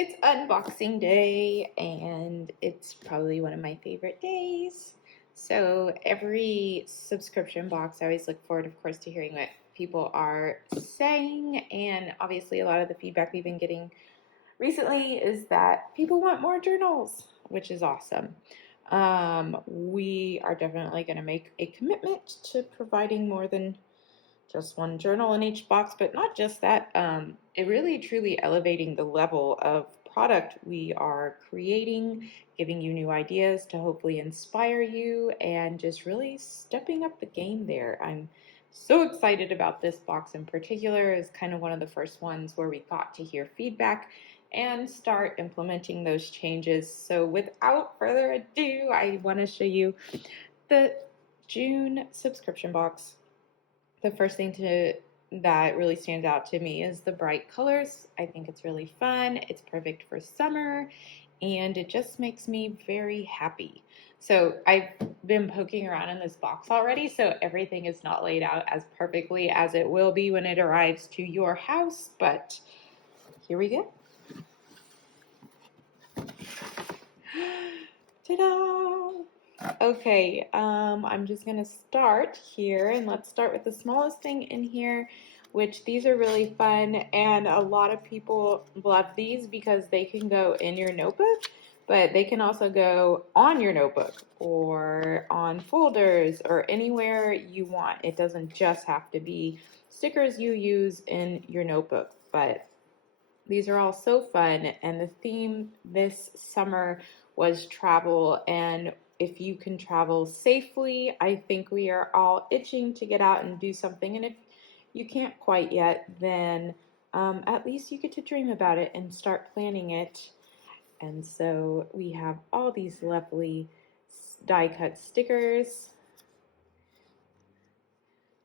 It's unboxing day, and it's probably one of my favorite days. So every subscription box, I always look forward, of course, to hearing what people are saying. And obviously, a lot of the feedback we've been getting recently is that people want more journals, which is awesome. We are definitely going to make a commitment to providing more than just one journal in each box, but not just that. It really truly elevating the level of product we are creating, giving you new ideas to hopefully inspire you, and just really stepping up the game there. I'm so excited about this box in particular. It's kind of one of the first ones where we got to hear feedback and start implementing those changes. So without further ado, I want to show you the June subscription box. The first thing that really stands out to me is the bright colors. I think it's really fun. It's perfect for summer, and it just makes me very happy. So I've been poking around in this box already, so everything is not laid out as perfectly as it will be when it arrives to your house, but here we go. Ta-da! Okay, I'm just gonna start here, and let's start with the smallest thing in here, which these are really fun, and a lot of people love these because they can go in your notebook, but they can also go on your notebook or on folders or anywhere you want. It doesn't just have to be stickers you use in your notebook, but these are all so fun, and the theme this summer was travel, and if you can travel safely, I think we are all itching to get out and do something, and if you can't quite yet, then at least you get to dream about it and start planning it. And so we have all these lovely die-cut stickers,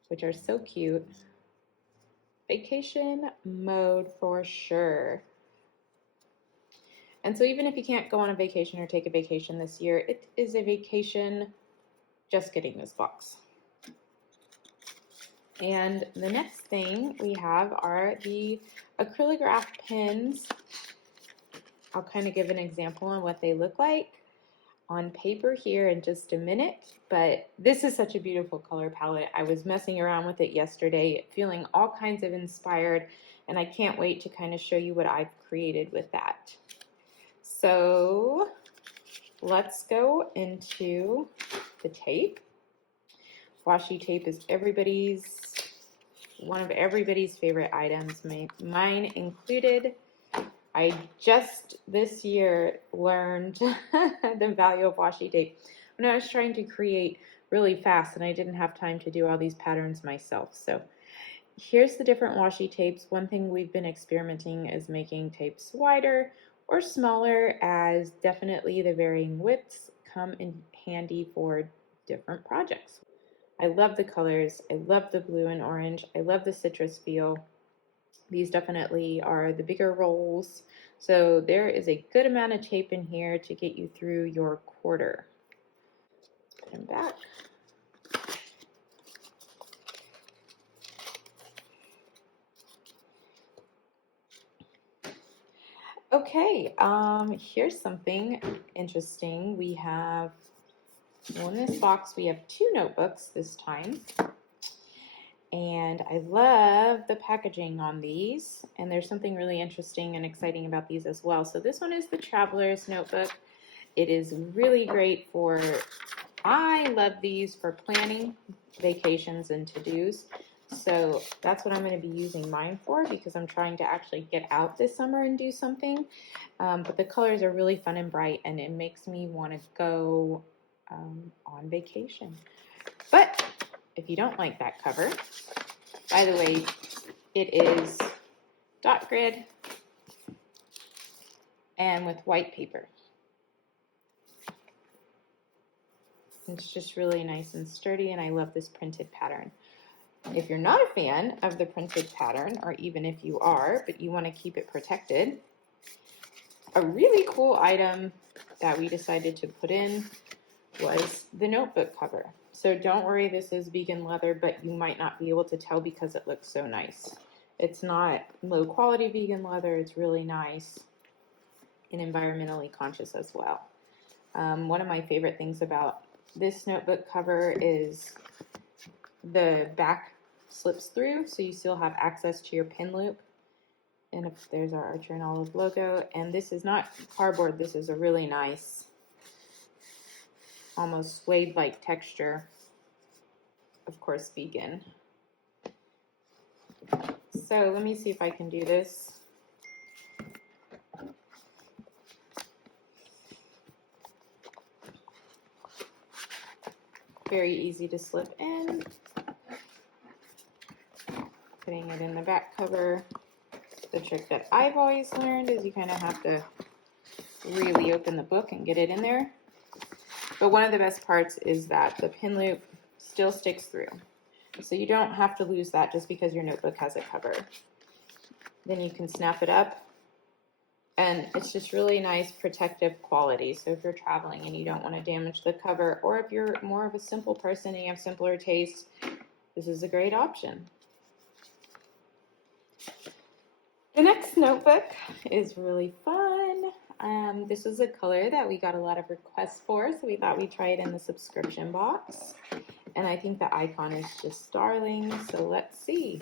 which are so cute. Vacation mode for sure. And so even if you can't go on a vacation or take a vacation this year, it is a vacation just getting this box. And the next thing we have are the Acrylograph pens. I'll kind of give an example on what they look like on paper here in just a minute, but this is such a beautiful color palette. I was messing around with it yesterday, feeling all kinds of inspired, and I can't wait to kind of show you what I've created with that. So let's go into the tape. Washi tape is one of everybody's favorite items, mine included. I just this year learned the value of washi tape when I was trying to create really fast, and I didn't have time to do all these patterns myself. So here's the different washi tapes. One thing we've been experimenting is making tapes wider or smaller, as definitely the varying widths come in handy for different projects. I love the colors. I love the blue and orange. I love the citrus feel. These definitely are the bigger rolls. So there is a good amount of tape in here to get you through your quarter. Put them back. Okay, here's something interesting. We have, well, in this box, we have 2 notebooks this time. And I love the packaging on these. And there's something really interesting and exciting about these as well. So this one is the Traveler's Notebook. It is really great for, I love these for planning vacations and to-dos. So that's what I'm going to be using mine for, because I'm trying to actually get out this summer and do something. But the colors are really fun and bright, and it makes me want to go on vacation. But if you don't like that cover, by the way, it is dot grid and with white paper. It's just really nice and sturdy, and I love this printed pattern. If you're not a fan of the printed pattern, or even if you are, but you want to keep it protected, a really cool item that we decided to put in was the notebook cover. So don't worry, this is vegan leather, but you might not be able to tell because it looks so nice. It's not low quality vegan leather, it's really nice. and environmentally conscious as well. One of my favorite things about this notebook cover is the back slips through, so you still have access to your pin loop. And if there's our Archer and Olive logo, and this is not cardboard, this is a really nice, almost suede-like texture. Of course, vegan. So let me see if I can do this. Very easy to slip in. Putting it in the back cover. The trick that I've always learned is you kind of have to really open the book and get it in there. But one of the best parts is that the pin loop still sticks through. So you don't have to lose that just because your notebook has a cover. Then you can snap it up. And it's just really nice protective quality. So if you're traveling and you don't want to damage the cover, or if you're more of a simple person and you have simpler tastes, this is a great option. The next notebook is really fun. This was a color that we got a lot of requests for, so we thought we'd try it in the subscription box. And I think the icon is just darling, so let's see.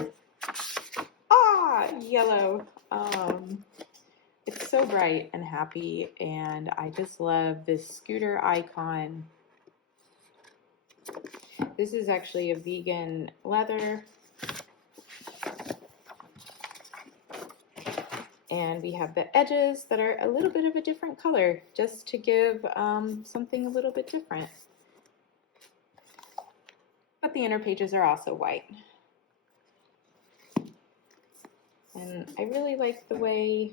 Ah, yellow. It's so bright and happy, and I just love this scooter icon. This is actually a vegan leather. And we have the edges that are a little bit of a different color, just to give something a little bit different. But the inner pages are also white. And I really like the way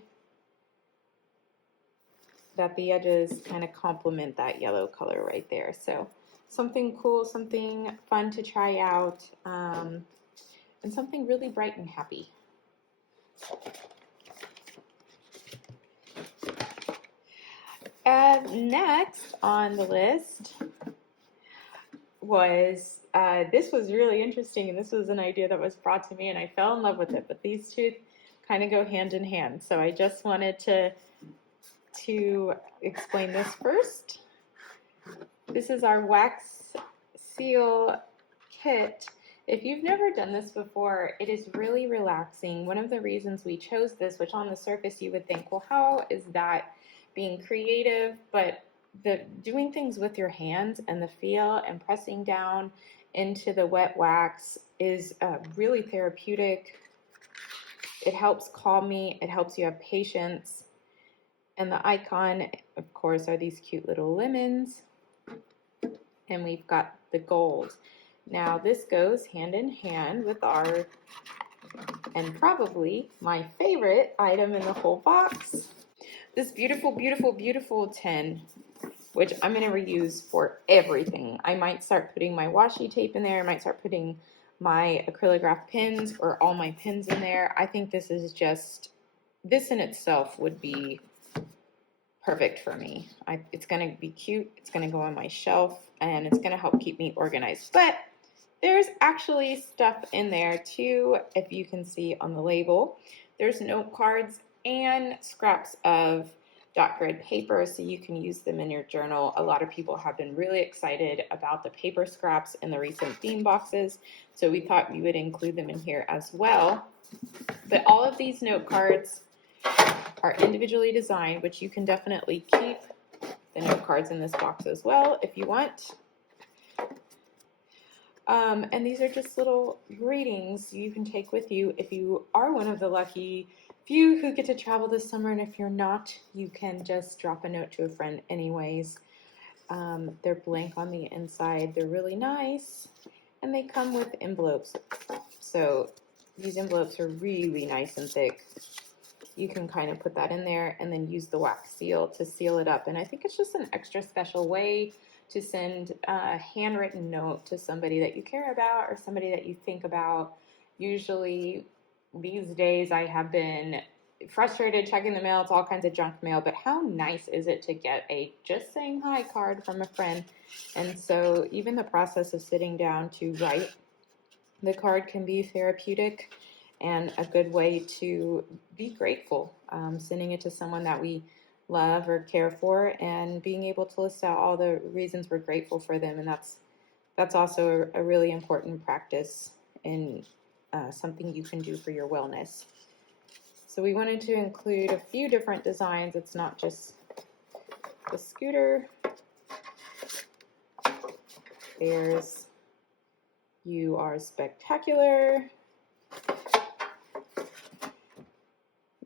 that the edges kind of complement that yellow color right there. So something cool, something fun to try out, and something really bright and happy. Next on the list was, this was really interesting, and this was an idea that was brought to me, and I fell in love with it, but these two kind of go hand in hand. So I just wanted to explain this first. This is our wax seal kit. If you've never done this before, it is really relaxing. One of the reasons we chose this, which on the surface you would think, well, how is that being creative? But the doing things with your hands and the feel and pressing down into the wet wax is really therapeutic. It helps calm me. It helps you have patience. And the icon, of course, are these cute little lemons. And we've got the gold. Now this goes hand in hand with our, and probably my favorite item in the whole box, this beautiful, beautiful, beautiful tin, which I'm going to reuse for everything. I might start putting my washi tape in there. I might start putting my Acrylograph pins or all my pins in there. I think this is just, this in itself would be perfect for me. It's going to be cute. It's going to go on my shelf, and it's going to help keep me organized. But there's actually stuff in there too, if you can see on the label. There's note cards and scraps of dot grid paper, so you can use them in your journal. A lot of people have been really excited about the paper scraps in the recent theme boxes, so we thought we would include them in here as well. But all of these note cards are individually designed, which you can definitely keep the note cards in this box as well if you want. And these are just little greetings you can take with you if you are one of the lucky few who get to travel this summer, and if you're not, you can just drop a note to a friend anyways. They're blank on the inside. They're really nice, and they come with envelopes. So these envelopes are really nice and thick. You can kind of put that in there and then use the wax seal to seal it up. And I think it's just an extra special way to send a handwritten note to somebody that you care about or somebody that you think about. Usually these days I have been frustrated checking the mail. It's all kinds of junk mail, but how nice is it to get a just saying hi card from a friend? And so even the process of sitting down to write the card can be therapeutic and a good way to be grateful. Sending it to someone that we love or care for, and being able to list out all the reasons we're grateful for them. And that's also a really important practice and something you can do for your wellness. So we wanted to include a few different designs. It's not just the scooter. There's You Are Spectacular.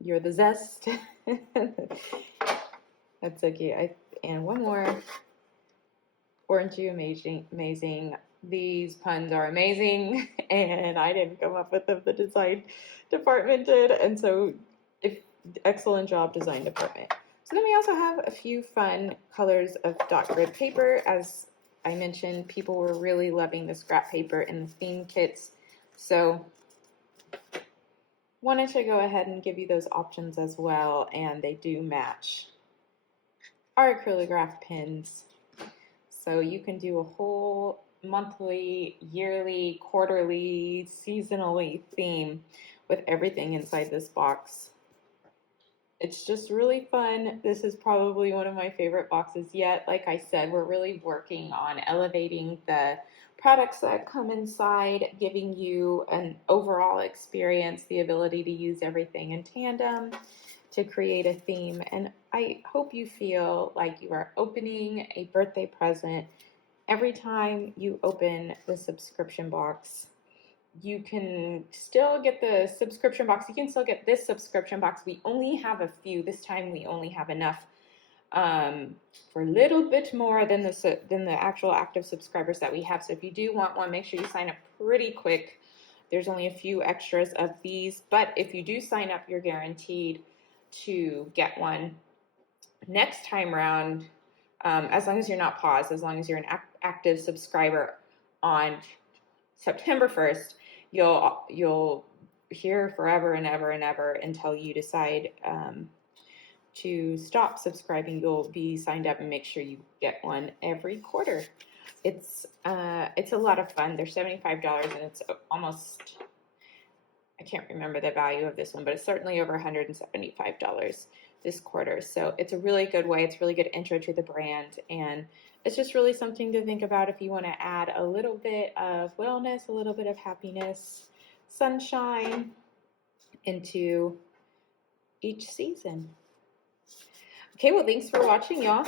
You're the Zest. That's so cute. And one more. Aren't you amazing? Amazing. These puns are amazing, and I didn't come up with them. The design department did, and so excellent job, design department. So then we also have a few fun colors of dot grid paper. As I mentioned, people were really loving the scrap paper in the theme kits, so wanted to go ahead and give you those options as well, and they do match our Acrylograph pins. So you can do a whole monthly, yearly, quarterly, seasonally theme with everything inside this box. It's just really fun. This is probably one of my favorite boxes yet. Like I said, we're really working on elevating the products that come inside, giving you an overall experience, the ability to use everything in tandem to create a theme. And I hope you feel like you are opening a birthday present every time you open the subscription box. You can still get the subscription box. You can still get this subscription box. We only have a few. This time we only have enough for a little bit more than the actual active subscribers that we have. So if you do want one, make sure you sign up pretty quick. There's only a few extras of these, but if you do sign up, you're guaranteed to get one next time around, as long as you're not paused, as long as you're an active subscriber on September 1st, you'll hear forever and ever and ever until you decide to stop subscribing. You'll be signed up and make sure you get one every quarter. It's a lot of fun. They're $75 and it's almost, I can't remember the value of this one, but it's certainly over $175 this quarter. So it's a really good way. It's a really good intro to the brand, and it's just really something to think about if you want to add a little bit of wellness, a little bit of happiness, sunshine into each season. Okay, well, thanks for watching, y'all.